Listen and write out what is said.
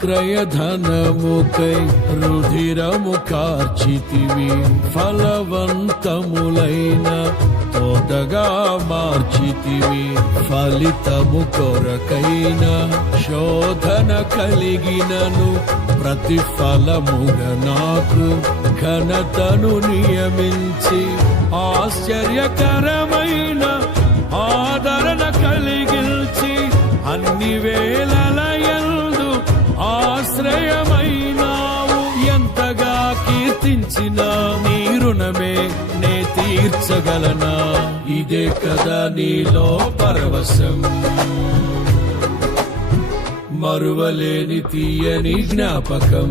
క్రయధనముకై రుధిరము కార్చితివి, ఫలవంతములైన తోటగా మార్చితివి. ఫలితము కొరకైన శోధన కలిగినను ప్రతిఫలముగా నాకు ఘనతను నియమించి, ఆశ్చర్యకరమైన ఆదరణ కలిగిల్చి, అన్ని వేళలయందు ఆశ్రయమైనావు. ఎంతగా కీర్తించిన నీ రుణమే నే తీర్చగలనా? ఇదే కదా నీలో పరవశం, మరువలేని తీయని జ్ఞాపకం.